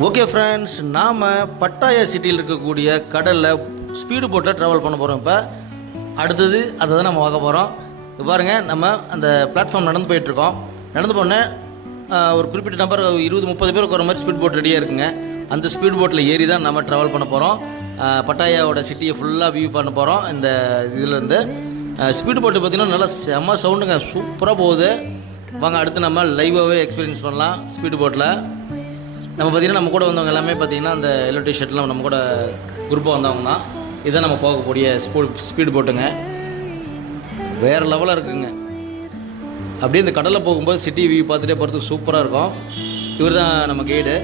Okay friends, நாம் பட்டாயா சிட்டியில் இருக்கக்கூடிய கடலில் ஸ்பீடு போட்டில் ட்ராவல் பண்ண போகிறோம். இப்போ அடுத்தது அதை தான் நம்ம பார்க்க போகிறோம். இப்போ பாருங்கள், நம்ம அந்த பிளாட்ஃபார்ம் நடந்து போயிட்டுருக்கோம். நடந்து போனேன் ஒரு குறிப்பிட்ட நம்பர் 20-30 பேருக்கு வர மாதிரி ஸ்பீட் போட் ரெடியாக இருக்குங்க. அந்த ஸ்பீட் போட்டில் ஏறி தான் நம்ம ட்ராவல் பண்ண போகிறோம். பட்டாயாவோட சிட்டியை ஃபுல்லாக வியூ பண்ண போகிறோம். இந்த இதுலேருந்து ஸ்பீடு போட்டு பார்த்திங்கன்னா நல்லா செம்ம சவுண்டுங்க, சூப்பராக போகுது. வாங்க அடுத்து நம்ம லைவாகவே எக்ஸ்பீரியன்ஸ் பண்ணலாம் ஸ்பீடு போட்டில். நம்ம பார்த்திங்கன்னா நம்ம கூட வந்தவங்க எல்லாமே பார்த்திங்கன்னா அந்த எல்லோ டிஷர்ட்லாம் நம்ம கூட குரூப்பாக வந்தவங்க தான். இதுதான் நம்ம போகக்கூடிய ஸ்பீடு போட்டுங்க. வேறு லெவலாக இருக்குங்க. அப்படியே இந்த கடலில் போகும்போது சிட்டி வியூ பார்த்துட்டே போகிறதுக்கு சூப்பராக இருக்கும். இவர் தான் நம்ம கைடு.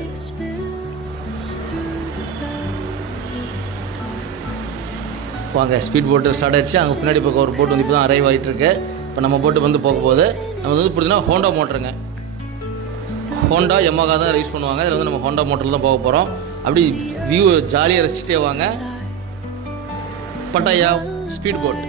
வாங்க, ஸ்பீட் போட்டு ஸ்டார்ட் ஆகிடுச்சு. அங்கே பின்னாடி பக்கம் ஒரு போட்டு வந்து இப்போ தான் அரைவ் ஆகிட்டு இருக்கு. இப்போ நம்ம போட்டு வந்து போக போகுது. நம்ம வந்து பிடிச்சின்னா ஹோண்டா மோட்டருங்க. ஹோண்டா யமஹா தான் யூஸ் பண்ணுவாங்க. இதில் வந்து நம்ம ஹோண்டா மோட்டரில் தான் போக போகிறோம். அப்படி வியூ ஜாலியாக ரசிச்சுட்டே வாங்க. பட்டாயா ஸ்பீட் போட்.